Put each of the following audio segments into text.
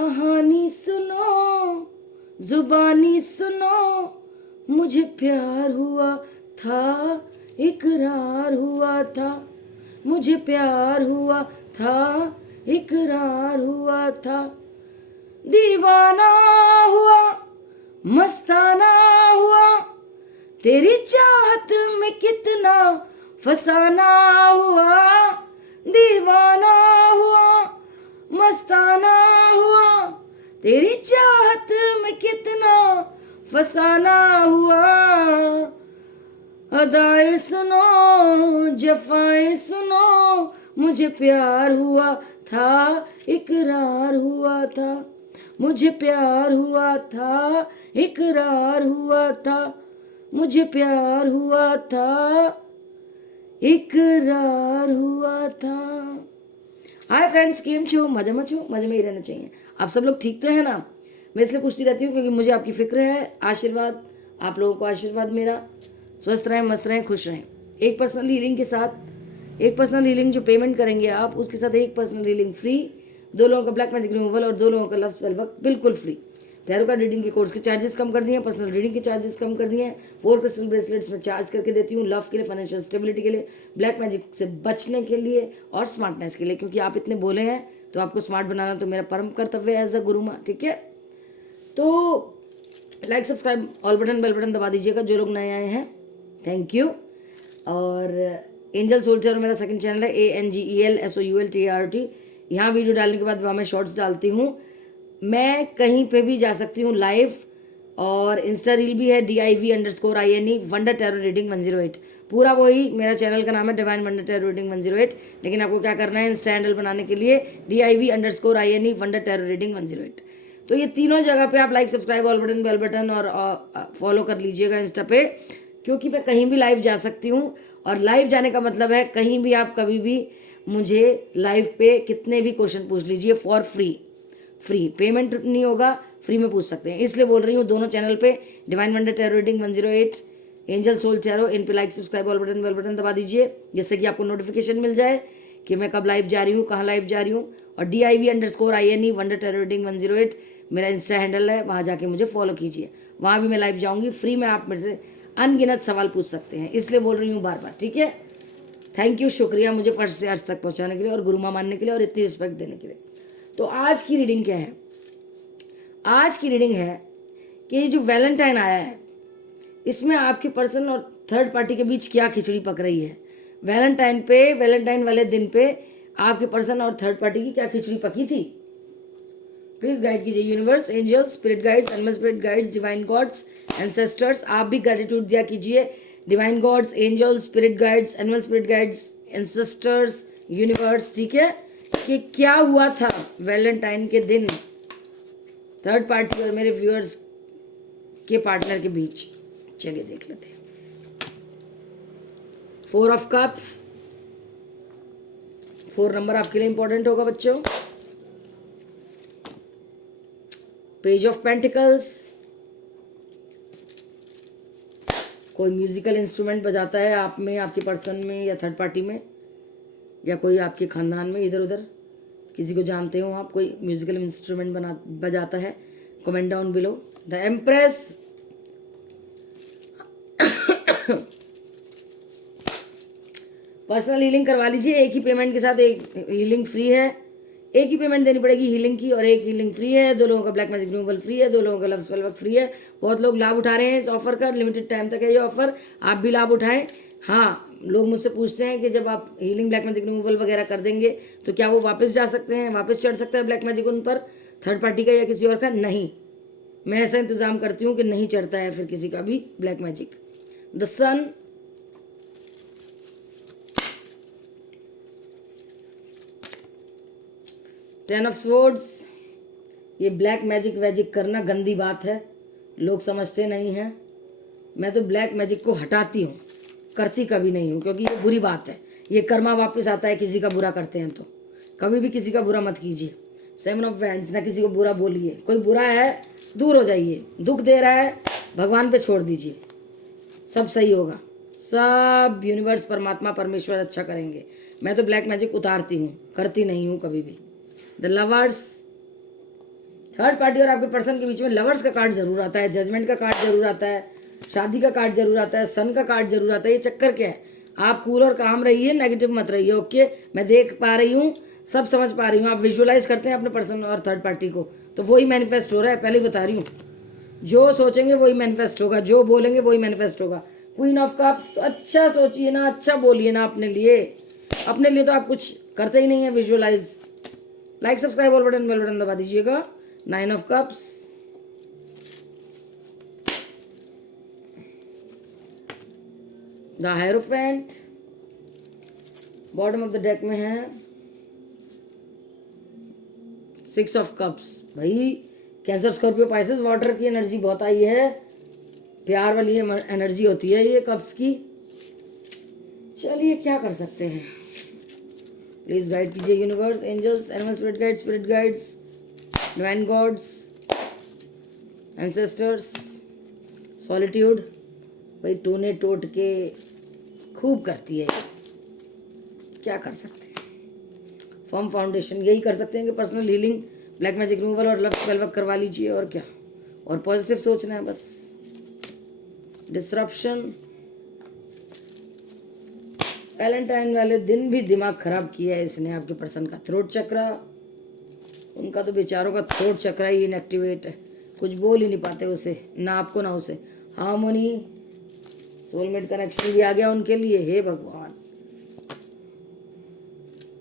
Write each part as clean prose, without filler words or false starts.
कहानी सुनो, जुबानी सुनो, मुझे प्यार हुआ था, इकरार हुआ था, मुझे प्यार हुआ था, इकरार हुआ था, दीवाना हुआ, मस्ताना हुआ, तेरी चाहत में कितना फसाना हुआ, दीवाना हुआ, मस्ताना हुआ, तेरी चाहत में कितना फसाना हुआ, अदाएं सुनो, जफाएं सुनो, मुझे प्यार हुआ था, इकरार हुआ था, मुझे प्यार हुआ था, इकरार हुआ था, मुझे प्यार हुआ था, इकरार हुआ था। हाय फ्रेंड्स, केम छो? मजे में छो? मजे में ही रहना चाहिए। आप सब लोग ठीक तो है ना? मैं इसलिए पूछती रहती हूँ क्योंकि मुझे आपकी फिक्र है। आशीर्वाद, आप लोगों को आशीर्वाद मेरा। स्वस्थ रहें, मस्त रहें, खुश रहें। एक पर्सनल हीलिंग के साथ, एक पर्सनल हीलिंग जो पेमेंट करेंगे आप, उसके साथ एक पर्सनल हीलिंग फ्री, 2 लोगों का ब्लैक मैजिक रिमूवल और 2 लोगों का लव स्पेल वर्क बिल्कुल फ्री। टैरो कार्ड रीडिंग के कोर्स के चार्जेस कम कर दिए हैं, पर्सनल रीडिंग के चार्जेस कम कर दिए हैं। 4 क्रिस्टल ब्रेसलेट्स में चार्ज करके देती हूँ, लव के लिए, फाइनेंशियल स्टेबिलिटी के लिए, ब्लैक मैजिक से बचने के लिए और स्मार्टनेस के लिए, क्योंकि आप इतने बोले हैं तो आपको स्मार्ट बनाना तो मेरा परम कर्तव्य है एज अ गुरु माँ। ठीक है, तो like, subscribe, all button, bell button दबा दीजिएगा जो लोग नए आए हैं। Thank you. और एंजल सोल्जर मेरा सेकंड चैनल है, ANGELSOULTART। यहाँ वीडियो डालने के बाद वहाँ मैं शॉर्ट्स डालती हूँ। मैं कहीं पे भी जा सकती हूँ लाइव, और इंस्टा रील भी है DIV_INE वंडर टैरो रीडिंग 108। पूरा वही मेरा चैनल का नाम है, डिवाइन वंडर टैरो रीडिंग 108। लेकिन आपको क्या करना है, इंस्टा हैंडल बनाने के लिए DIV_INE वंडर टैरो रीडिंग 108। तो ये तीनों जगह पे आप like, subscribe, all button, bell button और फॉलो कर लीजिएगा इंस्टा पे, क्योंकि मैं कहीं भी लाइव जा सकती हूँ। और लाइव जाने का मतलब है कहीं भी आप कभी भी मुझे लाइव पे कितने भी क्वेश्चन पूछ लीजिए फॉर फ्री। फ्री, पेमेंट नहीं होगा, फ्री में पूछ सकते हैं। इसलिए बोल रही हूँ दोनों चैनल पे, divine wonder tarot reading 108, angel soul Cheiro, इन पे like, subscribe, all button, bell button दबा दीजिए, जिससे कि आपको नोटिफिकेशन मिल जाए कि मैं कब लाइव जा रही हूँ, कहाँ लाइव जा रही हूँ। और DIV_INE वंडर टैरो रीडिंग 108 मेरा इंस्टा हैंडल है, वहाँ जाके मुझे फॉलो कीजिए। वहाँ भी मैं लाइव जाऊँगी, फ्री में आप मेरे से अनगिनत सवाल पूछ सकते हैं, इसलिए बोल रही हूँ बार बार। ठीक है, थैंक यू, शुक्रिया मुझे फर्स्ट से आज तक पहुँचाने के लिए और गुरु माँ मानने के लिए और इतनी रिस्पेक्ट देने के लिए। तो आज की रीडिंग क्या है? आज की रीडिंग है कि जो वैलेंटाइन आया है, इसमें आपके पर्सन और थर्ड पार्टी के बीच क्या खिचड़ी पक रही है। वैलेंटाइन पे, वैलेंटाइन वाले दिन पे आपके पर्सन और थर्ड पार्टी की क्या खिचड़ी पकी थी? प्लीज गाइड कीजिए universe, angels, spirit guides, animal spirit guides, divine gods, ancestors. आप भी ग्रेटिट्यूड दिया कीजिए, divine gods, angels, spirit guides, animal spirit guides, ancestors, universe. ठीक है, कि क्या हुआ था वैलेंटाइन के दिन थर्ड पार्टी और मेरे व्यूअर्स के पार्टनर के बीच। चलिए देख लेते हैं। 4 ऑफ कप्स, 4 नंबर आपके लिए इंपॉर्टेंट होगा बच्चों। पेज ऑफ पेंटिकल्स, कोई म्यूजिकल इंस्ट्रूमेंट बजाता है आप में, आपके पर्सन में या थर्ड पार्टी में, या कोई आपके खानदान में इधर उधर किसी को जानते हो आप, कोई म्यूजिकल इंस्ट्रूमेंट बजाता है? Comment down below. The empress, personal healing करवा लीजिए, एक ही पेमेंट के साथ एक हीलिंग फ्री है। एक ही पेमेंट देनी पड़ेगी हीलिंग की और एक हीलिंग फ्री है। 2 लोगों का ब्लैक मैजिक रिमूवल फ्री है, 2 लोगों का लव स्पेल वर्क फ्री है। बहुत लोग लाभ उठा रहे हैं इस ऑफर का, लिमिटेड टाइम तक है ये ऑफर, आप भी लाभ उठाएं। हाँ, लोग मुझसे पूछते हैं कि जब आप हीलिंग, ब्लैक मैजिक रिमूवल वगैरह कर देंगे तो क्या वो वापस जा सकते हैं, वापस चढ़ सकता है ब्लैक मैजिक उन पर, थर्ड पार्टी का या किसी और का? नहीं, मैं ऐसा इंतजाम करती हूँ कि नहीं चढ़ता है फिर किसी का भी black magic. The sun, ten of swords. ये ब्लैक मैजिक वैजिक करना गंदी बात है, लोग समझते नहीं हैं। मैं तो ब्लैक मैजिक को हटाती हूँ, करती कभी नहीं हूँ, क्योंकि ये बुरी बात है। ये कर्मा वापस आता है किसी का बुरा करते हैं तो। कभी भी किसी का बुरा मत कीजिए। 7 ऑफ वैंड्स, ना किसी को बुरा बोलिए। कोई बुरा है दूर हो जाइए, दुख दे रहा है भगवान पे छोड़ दीजिए, सब सही होगा। सब यूनिवर्स, परमात्मा, परमेश्वर अच्छा करेंगे। मैं तो ब्लैक मैजिक उतारती हूँ, करती नहीं हूँ कभी भी। द लवर्स, थर्ड पार्टी और आपके पर्सन के बीच में लवर्स का कार्ड जरूर आता है, जजमेंट का कार्ड जरूर आता है, शादी का कार्ड जरूर आता है, सन का कार्ड जरूर आता है। ये चक्कर क्या है? आप कूल और काम रहिए, नेगेटिव मत रहिए। ओके, मैं देख पा रही हूँ, सब समझ पा रही हूँ। आप विजुअलाइज करते हैं अपने पर्सन और थर्ड पार्टी को, तो वही मैनिफेस्ट हो रहा है। पहले ही बता रही हूँ, जो सोचेंगे वही मैनिफेस्ट होगा, जो बोलेंगे वही मैनिफेस्ट होगा। क्वीन ऑफ कप्स, तो अच्छा सोचिए ना, अच्छा बोलिए ना अपने लिए। अपने लिए तो आप कुछ करते ही नहीं है visualise. Like subscribe all button, bell button दबा दीजिएगा। Nine of cups, the hierophant, bottom of the deck में है सिक्स ऑफ कप्स। भाई कैंसर, स्कॉर्पियो, पाइसेस, वाटर की एनर्जी बहुत आई है, प्यार वाली एनर्जी होती है ये कप्स की। चलिए क्या कर सकते हैं, प्लीज गाइड कीजिए universe, angels, animal spirit guides, divine gods, ancestors, solitude. भाई टोने टोट के खूब करती है ये, क्या कर सकते हैं। फॉर्म फाउंडेशन, यही कर सकते हैं कि personal healing, black magic removal और लक्स स्पेल वर्क करवा लीजिए, और क्या। और पॉजिटिव सोचना है बस। डिसरप्शन, वैलेंटाइन वाले दिन भी दिमाग खराब किया है इसने आपके पर्सन का। थ्रोट चक्रा, उनका तो बेचारों का थ्रोट चक्रा ही इनएक्टिवेट है, कुछ बोल ही नहीं पाते उसे, ना आपको ना उसे। हार्मोनी, सोलमेट कनेक्शन भी आ गया उनके लिए। हे भगवान,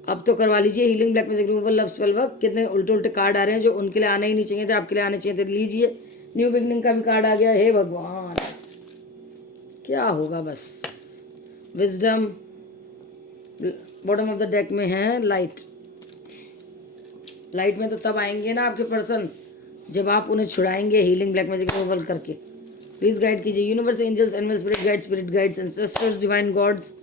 अब तो करवा लीजिए healing, black magic removal, love spell work. कितने उल्टे उल्टे कार्ड आ रहे हैं जो उनके लिए आने ही नहीं चाहिए थे, आपके लिए आने चाहिए थे। लीजिए, न्यू बिगनिंग का भी कार्ड आ गया। हे भगवान, क्या होगा बस। Wisdom, bottom of the deck में है लाइट। लाइट में तो तब आएंगे ना आपके पर्सन जब आप उन्हें छुड़ाएंगे हीलिंग, ब्लैक मैजिक रिमूवल करके। प्लीज गाइड कीजिए universe, angels, animal spirit guides, ancestors, divine gods,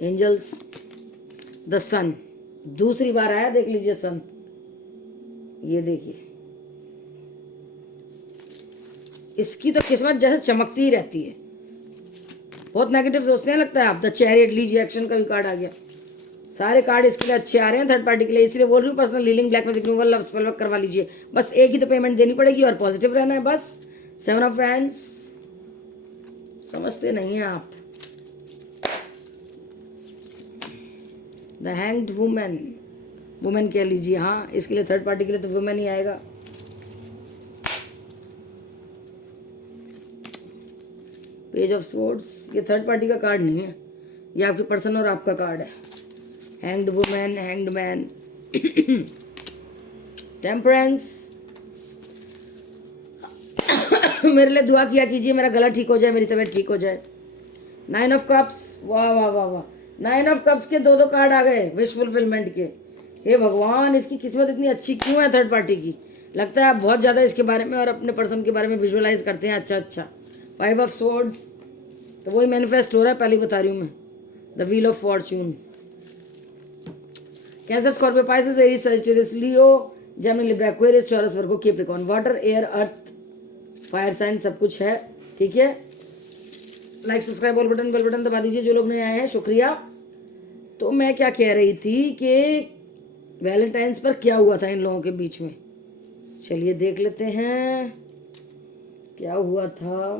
angels, the sun. दूसरी बार आया, देख लीजिए सन, ये देखिए। इसकी तो किस्मत जैसे चमकती ही रहती है, बहुत नेगेटिव सोचते हैं लगता है आप। द चैरियट, लीजिए एक्शन का भी कार्ड आ गया। सारे कार्ड इसके लिए अच्छे आ रहे हैं थर्ड पार्टी के लिए, इसलिए बोल रही हूँ personal healing, black magic removal, love spell work करवा लीजिए। बस एक ही तो पेमेंट देनी पड़ेगी और पॉजिटिव रहना है बस। सेवन ऑफ हैंड्स, समझते नहीं हैं आप। द हैंग्ड वुमेन, वुमेन कह लीजिए, हाँ इसके लिए थर्ड पार्टी के लिए तो वुमेन ही आएगा। पेज ऑफ स्वॉर्ड्स, ये थर्ड पार्टी का कार्ड नहीं है, ये आपके पर्सन और आपका कार्ड है। Hanged women, hanged man, temperance. मेरे लिए दुआ किया कीजिए, मेरा गला ठीक हो जाए, मेरी तबीयत ठीक हो जाए। नाइन ऑफ कप्स, वाह वाह वाह वाह, नाइन ऑफ कप्स के दो दो कार्ड आ गए विश फुलफिलमेंट के। हे भगवान, इसकी किस्मत इतनी अच्छी क्यों है थर्ड पार्टी की। लगता है आप बहुत ज़्यादा इसके बारे में और अपने पर्सन के बारे में विजुअलाइज करते हैं। अच्छा अच्छा, फाइव ऑफ स्वॉर्ड्स, तो वही मैनिफेस्ट हो रहा है, पहले ही बता रही हूँ मैं। The wheel of fortune, Cancer, Scorpio, Pisces, Aries, Sagittarius, Leo, Gemini, Libra, Aquarius, Taurus, Virgo, Capricorn. Water, air, earth, fire sign सब कुछ है, ठीक है। Like subscribe all button, bell button दबा दीजिए जो लोग नए आए हैं, शुक्रिया। तो मैं क्या कह रही थी कि वैलेंटाइंस पर क्या हुआ था इन लोगों के बीच में। चलिए देख लेते हैं क्या हुआ था।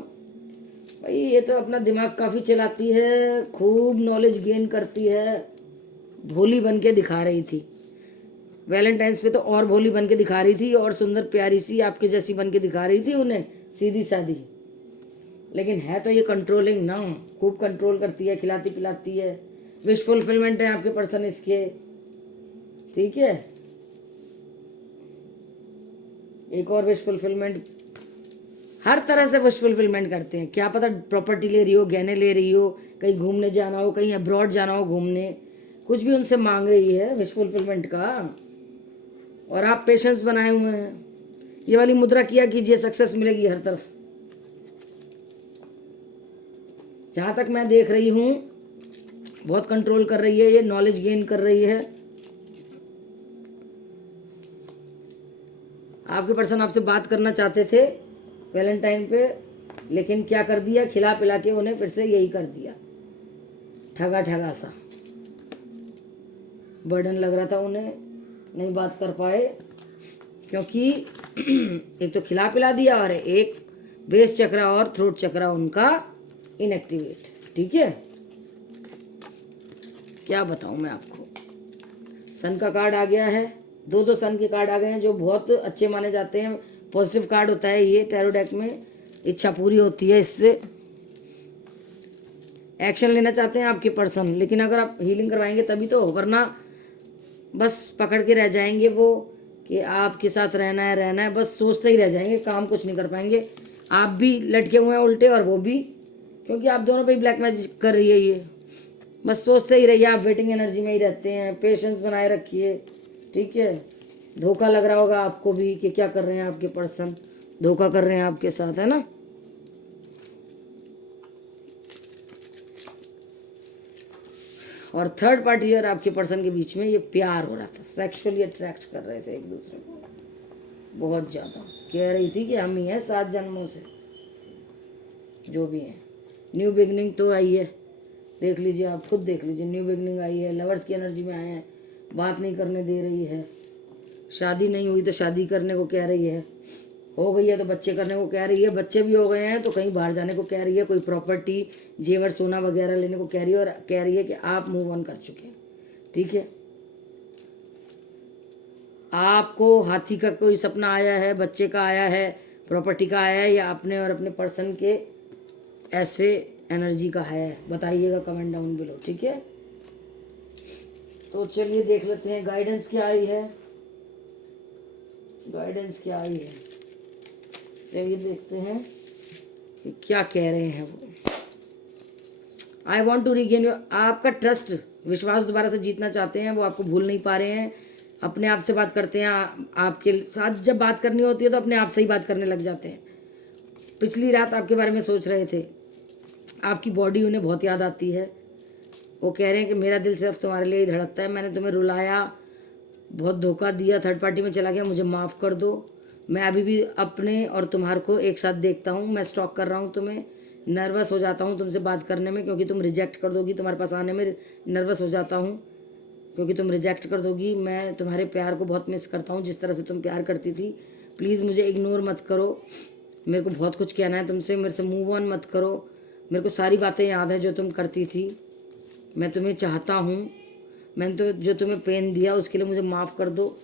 भाई ये तो अपना दिमाग काफ़ी चलाती है, खूब नॉलेज गेन करती है, भोली बन के दिखा रही थी। वैलेंटाइंस पे तो और भोली बन के दिखा रही थी, और सुंदर प्यारी सी आपके जैसी बन के दिखा रही थी उन्हें, सीधी सादी। लेकिन है तो ये कंट्रोलिंग ना, खूब कंट्रोल करती है, खिलाती पिलाती है। विश फुलफिलमेंट है आपके पर्सन इसके, ठीक है। एक और विश फुलफिलमेंट, हर तरह से विश फुलफिलमेंट करते हैं। क्या पता प्रॉपर्टी ले रही हो, गहने ले रही हो, कहीं घूमने जाना हो, कहीं अब्रॉड जाना हो घूमने, कुछ भी उनसे मांग रही है विश फुलफिलमेंट का। और आप पेशेंस बनाए हुए हैं। ये वाली मुद्रा किया कीजिए, सक्सेस मिलेगी हर तरफ। जहाँ तक मैं देख रही हूँ बहुत कंट्रोल कर रही है ये, नॉलेज गेन कर रही है। आपके पर्सन आपसे बात करना चाहते थे वैलेंटाइन पे, लेकिन क्या कर दिया, खिला पिला के उन्हें फिर से यही कर दिया, ठगा ठगा सा। बर्डन लग रहा था उन्हें, नहीं बात कर पाए क्योंकि एक तो खिला पिला दिया और एक बेस चक्र और थ्रोट चक्र उनका इनएक्टिवेट। ठीक है, क्या बताऊं मैं आपको। सन का कार्ड आ गया है, दो सन के कार्ड आ गए हैं जो बहुत अच्छे माने जाते हैं। पॉजिटिव कार्ड होता है ये टैरो डेक में, इच्छा पूरी होती है इससे। एक्शन लेना चाहते हैं आपके पर्सन, लेकिन अगर आप हीलिंग करवाएंगे तभी तो, वरना बस पकड़ के रह जाएंगे वो कि आपके साथ रहना है, बस सोचते ही रह जाएंगे, काम कुछ नहीं कर पाएंगे। आप भी लटके हुए हैं उल्टे और वो भी, क्योंकि आप दोनों पे ब्लैक मैजिक कर रही है ये। बस सोचते ही रहिए, आप वेटिंग एनर्जी में ही रहते हैं, पेशेंस बनाए रखिए। ठीक है, धोखा लग रहा होगा आपको भी कि क्या कर रहे हैं आपके पर्सन, धोखा कर रहे हैं आपके साथ, है ना। और थर्ड पार्टी और आपके पर्सन के बीच में ये प्यार हो रहा था, सेक्सुअली अट्रैक्ट कर रहे थे एक दूसरे को बहुत ज़्यादा। कह रही थी कि हम ही हैं 7 जन्मों से, जो भी हैं। न्यू बिगनिंग तो आई है, देख लीजिए, आप खुद देख लीजिए, न्यू बिगनिंग आई है। लवर्स की एनर्जी में आए हैं, बात नहीं करने दे रही है। शादी नहीं हुई तो शादी करने को कह रही है, हो गई है तो बच्चे करने को कह रही है, बच्चे भी हो गए हैं तो कहीं बाहर जाने को कह रही है, कोई प्रॉपर्टी जेवर सोना वगैरह लेने को कह रही है, और कह रही है कि आप मूव ऑन कर चुके हैं। ठीक है, आपको हाथी का कोई सपना आया है, बच्चे का आया है, प्रॉपर्टी का आया है, या अपने और अपने पर्सन के ऐसे एनर्जी का है, बताइएगा कमेंट डाउन बिलो। ठीक है, तो चलिए देख लेते हैं गाइडेंस क्या आई है। गाइडेंस क्या आई है, चलिए देखते हैं कि क्या कह रहे हैं वो। I want to regain your, आपका ट्रस्ट, विश्वास दोबारा से जीतना चाहते हैं। वो आपको भूल नहीं पा रहे हैं, अपने आप से बात करते हैं। आपके साथ जब बात करनी होती है तो अपने आप से ही बात करने लग जाते हैं। पिछली रात आपके बारे में सोच रहे थे, आपकी बॉडी उन्हें बहुत याद आती है। वो कह रहे हैं कि मेरा दिल सिर्फ तुम्हारे लिए ही धड़कता है, मैंने तुम्हें रुलाया, बहुत धोखा दिया, थर्ड पार्टी में चला गया, मुझे माफ़ कर दो। मैं अभी भी अपने और तुम्हारे को एक साथ देखता हूँ, मैं स्टॉक कर रहा हूँ तुम्हें, नर्वस हो जाता हूँ तुमसे बात करने में, क्योंकि तुम रिजेक्ट कर दोगी, तुम्हारे पास आने में नर्वस हो जाता हूँ क्योंकि तुम रिजेक्ट कर दोगी। मैं तुम्हारे प्यार को बहुत मिस करता हूँ, जिस तरह से तुम प्यार करती थी। प्लीज़ मुझे इग्नोर मत करो, मेरे को बहुत कुछ कहना है तुमसे, मेरे से मूव ऑन मत करो। मेरे को सारी बातें याद हैं जो तुम करती थी, मैं तुम्हें चाहता हूँ, मैंने तो जो तुम्हें पेन दिया उसके लिए मुझे माफ़ कर दो।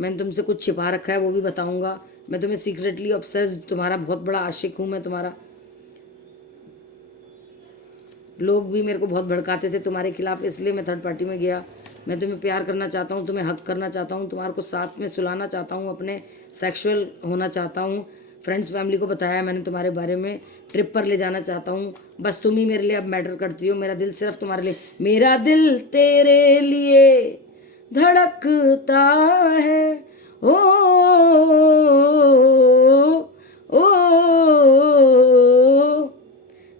मैंने तुमसे कुछ छिपा रखा है वो भी बताऊंगा। मैं तुम्हें सीक्रेटली ऑब्सेस्ड, तुम्हारा बहुत बड़ा आशिक हूँ मैं तुम्हारा। लोग भी मेरे को बहुत भड़काते थे तुम्हारे खिलाफ, इसलिए मैं थर्ड पार्टी में गया। मैं तुम्हें प्यार करना चाहता हूँ, तुम्हें हक करना चाहता हूँ, तुम्हारे को साथ में सुलाना चाहता हूँ, अपने सेक्सुअल होना चाहता हूँ। फ्रेंड्स फैमिली को बताया मैंने तुम्हारे बारे में, ट्रिप पर ले जाना चाहता हूँ। बस तुम ही मेरे लिए अब मैटर करती हो, मेरा दिल सिर्फ तुम्हारे लिए, मेरा दिल तेरे लिए धड़कता है। ओ, ओ,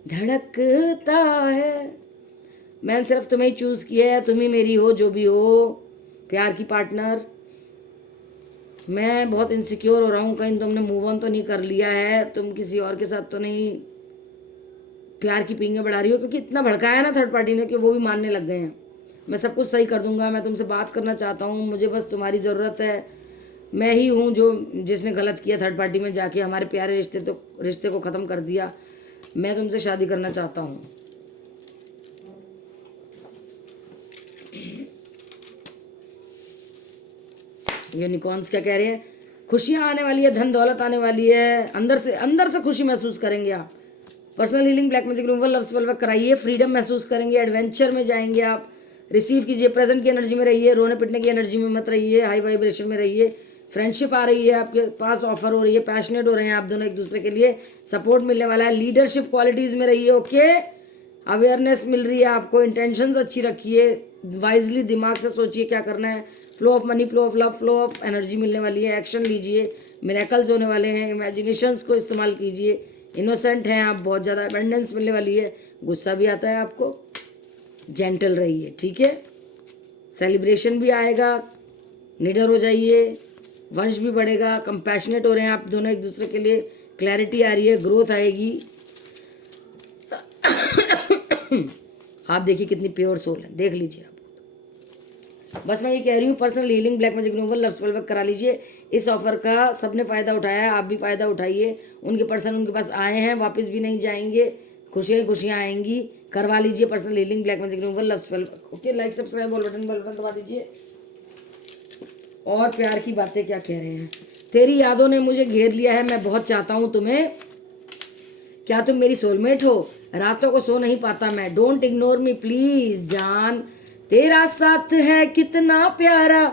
धड़कता है। मैंने सिर्फ तुम्हें ही चूज़ किया है, तुम ही मेरी हो, जो भी हो, प्यार की पार्टनर। मैं बहुत इनसिक्योर हो रहा हूँ, कहीं तुमने मूव ऑन तो नहीं कर लिया है, तुम किसी और के साथ तो नहीं प्यार की पींगे बढ़ा रही हो, क्योंकि इतना भड़काया ना थर्ड पार्टी ने कि वो भी मानने लग गए हैं। मैं सब कुछ सही कर दूंगा, मैं तुमसे बात करना चाहता हूँ, मुझे बस तुम्हारी ज़रूरत है। मैं ही हूँ जो जिसने गलत किया थर्ड पार्टी में जाके, हमारे प्यारे रिश्ते को ख़त्म कर दिया। मैं तुमसे शादी करना चाहता हूँ। यूनिकॉर्न्स क्या कह रहे हैं, खुशियाँ आने वाली है, धन दौलत आने वाली है, अंदर से खुशी महसूस करेंगे आप। Personal healing, black magic removal, love spell work कराइए, फ्रीडम महसूस करेंगे, एडवेंचर में जाएंगे आप। रिसीव कीजिए, प्रेजेंट की एनर्जी में रहिए, रोने पिटने की एनर्जी में मत रहिए, हाई वाइब्रेशन में रहिए। फ्रेंडशिप आ रही है आपके पास, ऑफर हो रही है, पैशनेट हो रहे हैं आप दोनों एक दूसरे के लिए, सपोर्ट मिलने वाला है। लीडरशिप क्वालिटीज़ में रहिए, ओके, अवेयरनेस मिल रही है आपको, इंटेंशंस अच्छी रखिए, वाइजली दिमाग से सोचिए क्या करना है। Flow of money, flow of love, flow of energy मिलने वाली है, एक्शन लीजिए, मिरेकल्स होने वाले हैं, इमेजिनेशंस को इस्तेमाल कीजिए। इनोसेंट हैं आप, बहुत ज़्यादा अबेंडेंस मिलने वाली है, गुस्सा भी आता है आपको, जेंटल रहिए, ठीक है। सेलिब्रेशन भी आएगा, निडर हो जाइए, वंश भी बढ़ेगा, कंपैशनेट हो रहे हैं आप दोनों एक दूसरे के लिए, क्लैरिटी आ रही है, ग्रोथ आएगी। आप देखिए कितनी प्योर सोल है, देख लीजिए आप। बस मैं ये कह रही हूँ, personal healing black magic removal love spell work करा लीजिए। इस ऑफर का सबने फ़ायदा उठाया है, आप भी फ़ायदा उठाइए। उनके पर्सन उनके पास आए हैं, वापस भी नहीं जाएंगे, खुशियाँ खुशियाँ आएंगी। करवा लीजिए personal healing black magic removal love spell work. Okay, like subscribe bell button दबा दीजिए। और प्यार की बातें क्या कह रहे हैं। तेरी यादों ने मुझे घेर लिया है, मैं बहुत चाहता हूँ तुम्हें, क्या तुम मेरी सोलमेट हो, रातों को सो नहीं पाता मैं, डोंट इग्नोर मी प्लीज जान, तेरा साथ है कितना प्यारा,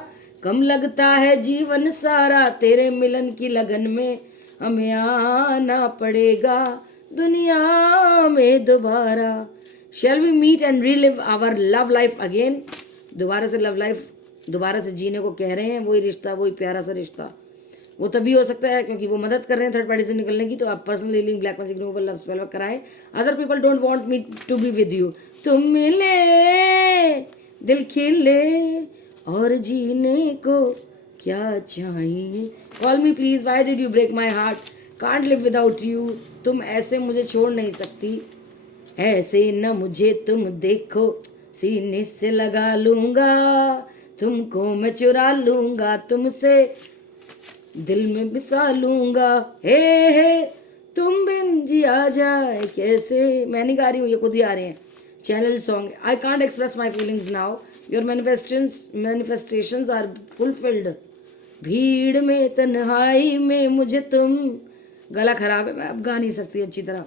कम लगता है जीवन सारा, तेरे मिलन की लगन में हमें आना पड़ेगा दुनिया में दोबारा। Shall we meet and relive our love life again. दोबारा से लव लाइफ दोबारा से जीने को कह रहे हैं। वही रिश्ता, वही प्यारा सा रिश्ता, वो तभी हो सकता है क्योंकि वो मदद कर रहे हैं थर्ड पार्टी से निकलने की। तो आप personal healing black magic removal love spell work कराएं। Other people don't want me to be with you. तुम मिले दिल खिले और जीने को क्या चाहिए। Call me please, why did you break my heart, can't live without you. तुम ऐसे मुझे छोड़ नहीं सकती, ऐसे न मुझे तुम देखो, सीने से लगा लूंगा तुमको मैं, चुरा लूंगा तुमसे, दिल में बिसा लूंगा। हे तुम बिन जिया जाए कैसे। मैं नहीं गा रही हूँ, ये खुद ही आ रहे हैं, channel song. I can't express my feelings now, your manifestations are fulfilled. भीड़ में तन्हाई में मुझे तुम, गला खराब है, मैं अब गा नहीं सकती अच्छी तरह।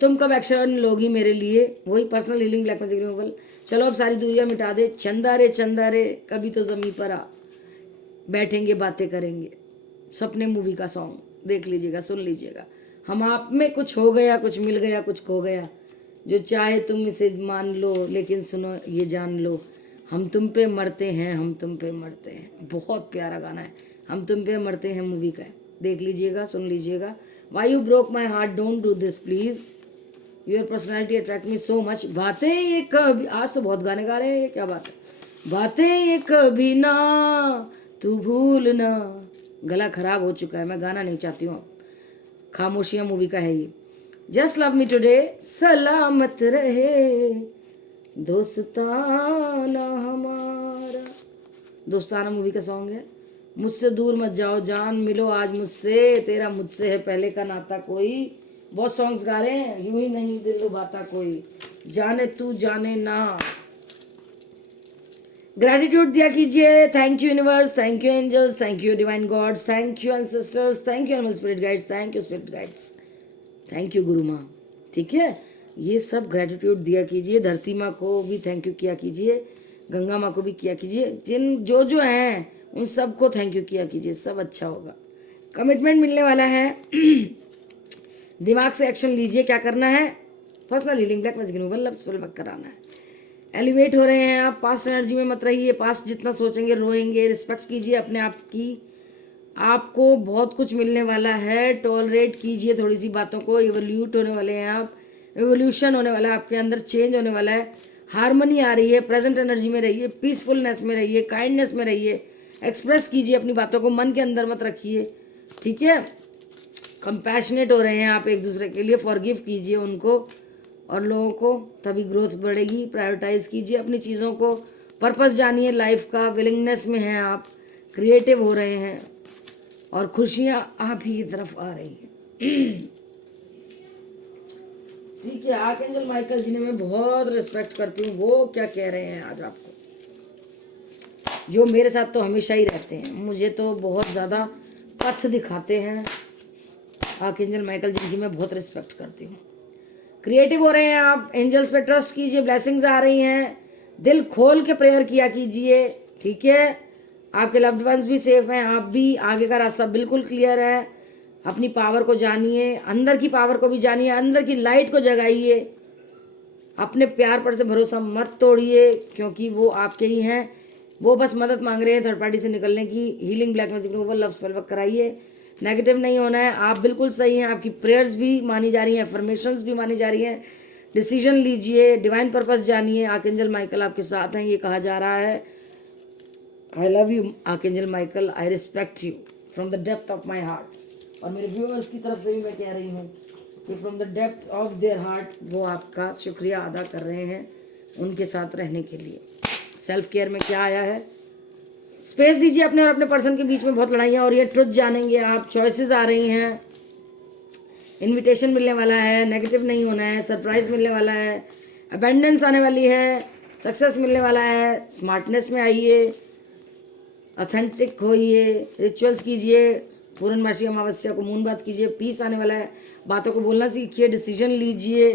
तुम कब एक्शन लोगी मेरे लिए। वही personal healing black magic removal. चलो अब सारी दूरियां मिटा दे, चंदा रे कभी तो जमी पर आ, बैठेंगे बातें करेंगे। सपने मूवी का सॉन्ग देख लीजिएगा, सुन लीजिएगा। हम आप में कुछ हो गया, कुछ मिल गया, कुछ खो गया, जो चाहे तुम इसे मान लो, लेकिन सुनो ये जान लो, हम तुम पे मरते हैं, हम तुम पे मरते हैं। बहुत प्यारा गाना है, हम तुम पे मरते हैं मूवी का है, देख लीजिएगा, सुन लीजिएगा। Why you broke my heart, don't do this please, your personality attract me so much. बातें ये कभी, आज तो बहुत गाने गा रहे हैं, ये क्या बात है। बातें ये कभी ना तू भूलना, गला खराब हो चुका है, मैं गाना नहीं चाहती हूँ। खामोशियाँ मूवी का है ये। जस्ट लव मी टुडे, सलामत रहे दोस्ताना हमारा, दोस्ताना मूवी का सॉन्ग है। मुझसे दूर मत जाओ जान, मिलो आज मुझसे, तेरा मुझसे है पहले का नाता कोई। बहुत सॉन्ग्स गा रहे हैं। यूं ही नहीं दिल लुभाता कोई, जाने तू जाने ना। ग्रैटिट्यूड दिया कीजिए। Thank you universe, thank you angels, thank you divine gods, thank you ancestors, thank you animal spirit guides, thank you spirit guides, thank you गुरु माँ। ठीक है, ये सब ग्रैटिट्यूड दिया कीजिए। धरती माँ को भी थैंक यू किया कीजिए, गंगा माँ को भी किया कीजिए, जिन जो हैं उन सबको थैंक यू किया कीजिए, सब अच्छा होगा। कमिटमेंट मिलने वाला है। दिमाग से एक्शन लीजिए। क्या करना है, personal healing black magic removal love spell work कराना है। एलिवेट हो रहे हैं आप, पास्ट एनर्जी में मत रहिए। पास्ट जितना सोचेंगे रोएंगे। रिस्पेक्ट कीजिए अपने आप की, आपको बहुत कुछ मिलने वाला है। टॉलरेट कीजिए थोड़ी सी बातों को। इवोल्यूट होने वाले हैं आप, एवोल्यूशन होने वाला है आपके अंदर, चेंज होने वाला है। हारमोनी आ रही है, प्रेजेंट एनर्जी में रहिए, पीसफुलनेस में रहिए, काइंडनेस में रहिए। एक्सप्रेस कीजिए अपनी बातों को, मन के अंदर मत रखिए। ठीक है, कंपैशनेट हो रहे हैं आप एक दूसरे के लिए, फॉरगिव कीजिए उनको और लोगों को, तभी ग्रोथ बढ़ेगी। प्रायोरिटाइज कीजिए अपनी चीज़ों को, पर्पस जानिए लाइफ का। विलिंगनेस में हैं आप, क्रिएटिव हो रहे हैं और खुशियाँ आप ही की तरफ आ रही हैं। ठीक है, आर्कएंजल माइकल जिन्हें मैं बहुत रिस्पेक्ट करती हूँ, वो क्या कह रहे हैं आज आपको, जो मेरे साथ तो हमेशा ही रहते हैं, मुझे तो बहुत ज़्यादा पथ दिखाते हैं। आर्कएंजल माइकल जिनकी मैं बहुत रिस्पेक्ट करती हूँ। क्रिएटिव हो रहे हैं आप, एंजल्स पे ट्रस्ट कीजिए, ब्लेसिंग्स आ रही हैं, दिल खोल के प्रेयर किया कीजिए। ठीक है, आपके लव्ड वंस भी सेफ हैं, आप भी, आगे का रास्ता बिल्कुल क्लियर है। अपनी पावर को जानिए, अंदर की पावर को भी जानिए, अंदर की लाइट को जगाइए। अपने प्यार पर से भरोसा मत तोड़िए, क्योंकि वो आपके ही हैं। वो बस मदद मांग रहे हैं थर्ड पार्टी से निकलने की। Healing black magic removal love spell work कराइए। नेगेटिव नहीं होना है, आप बिल्कुल सही हैं। आपकी प्रेयर्स भी मानी जा रही हैं, अफर्मेशंस भी मानी जा रही हैं। डिसीजन लीजिए, डिवाइन पर्पस जानिए। आर्कएंजल माइकल आपके साथ हैं, ये कहा जा रहा है। आई love you archangel Michael, I respect you from the depth of my heart. और मेरे व्यूअर्स की तरफ से भी मैं कह रही हूँ कि from the depth of their heart वो आपका शुक्रिया अदा कर रहे हैं उनके साथ रहने के लिए। सेल्फ केयर में क्या आया है। स्पेस दीजिए अपने और अपने पर्सन के बीच में बहुत लड़ाइयाँ और ये ट्रुथ जानेंगे आप। चॉइसेस आ रही हैं, इनविटेशन मिलने वाला है, नेगेटिव नहीं होना है, सरप्राइज मिलने वाला है, अबेंडेंस आने वाली है, सक्सेस मिलने वाला है। स्मार्टनेस में आइए, ऑथेंटिक होइए, रिचुअल्स कीजिए, पूर्णमासी अमावस्या को मून बात कीजिए, पीस आने वाला है। बातों को बोलना सीखिए, डिसीजन लीजिए,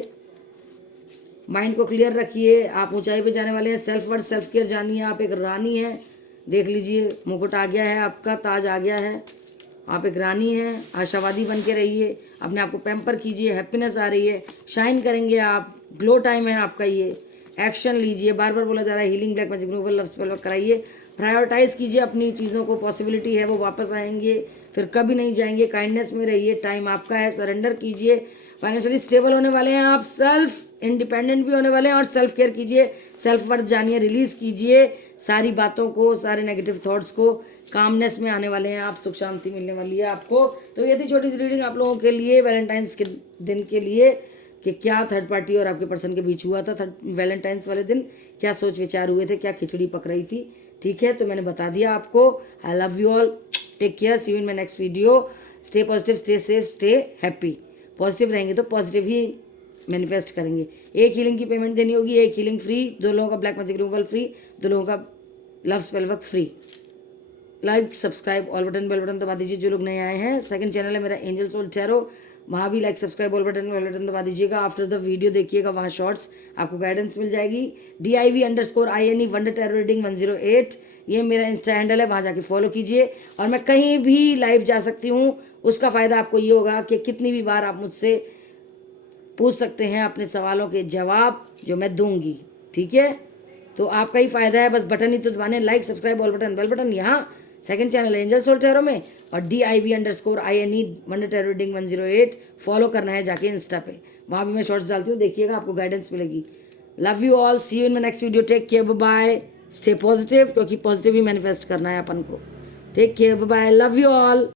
माइंड को क्लियर रखिए। आप ऊंचाई पे जाने वाले हैं। सेल्फ वर्थ सेल्फ केयर जानिए। आप एक रानी हैं, देख लीजिए मुकुट आ गया है, आपका ताज आ गया है। आप एक रानी हैं, आशावादी बन के रहिए, अपने आप को पैम्पर कीजिए, हैप्पीनेस आ रही है, शाइन करेंगे आप, ग्लो टाइम है आपका ये। एक्शन लीजिए, बार बार बोला जा रहा है healing black magic removal love spell work कराइए। प्रायोरिटाइज कीजिए अपनी चीज़ों को, पॉसिबिलिटी है वो वापस आएंगे, फिर कभी नहीं जाएंगे। काइंडनेस में रहिए, टाइम आपका है, सरेंडर कीजिए। फाइनेंशियली स्टेबल होने वाले हैं आप, सेल्फ इंडिपेंडेंट भी होने वाले हैं और सेल्फ केयर कीजिए, सेल्फ वर्थ जानिए, रिलीज़ कीजिए सारी बातों को, सारे नेगेटिव थॉट्स को। कामनेस में आने वाले हैं आप, सुख शांति मिलने वाली है आपको। तो ये थी छोटी सी रीडिंग आप लोगों के लिए वैलेंटाइंस के दिन के लिए, कि क्या थर्ड पार्टी और आपके पर्सन के बीच हुआ था वैलेंटाइंस वाले दिन, क्या सोच विचार हुए थे, क्या खिचड़ी पक रही थी। ठीक है, तो मैंने बता दिया आपको। I love you all, take care, see you in my next video. Stay positive, stay safe, stay happy. Positive रहेंगे तो पॉजिटिव ही मैनिफेस्ट करेंगे। एक हीलिंग की पेमेंट देनी होगी, एक हीलिंग फ्री, 2 लोगों का ब्लैक मैजिक रिमूवल फ्री, 2 लोगों का love spell work free. Like, subscribe, all button, bell button दबा दीजिए जो लोग नए आए हैं। सेकंड चैनल है मेरा एंजल सोल टैरो, वहाँ भी like, subscribe, all button, bell button दबा दीजिएगा। आफ्टर द वीडियो देखिएगा, वहाँ शॉर्ट्स आपको गाइडेंस मिल जाएगी। DIV_INE वंडर टैरो रीडिंग 108 ये मेरा इंस्टा हैंडल है, वहाँ जाके फॉलो कीजिए। और मैं कहीं भी लाइव जा सकती हूँ, उसका फ़ायदा आपको ये होगा कि कितनी भी बार आप मुझसे पूछ सकते हैं अपने सवालों के जवाब जो मैं दूंगी। ठीक है, तो आपका ही फ़ायदा है, बस बटन ही तो दबाने, like, subscribe, all button, bell button. यहाँ सेकंड चैनल है एंजल सोल टैरो में, और DIV_INE wonder tarot reading 108 follow करना है जाके इंस्टा पे, वहाँ भी मैं शॉर्ट्स डालती हूँ, देखिएगा आपको गाइडेंस मिलेगी। Love you all, see you in my next video, take care, bye, stay positive, क्योंकि पॉजिटिव ही मैनिफेस्ट करना है अपन को। Take care, bye, love you all.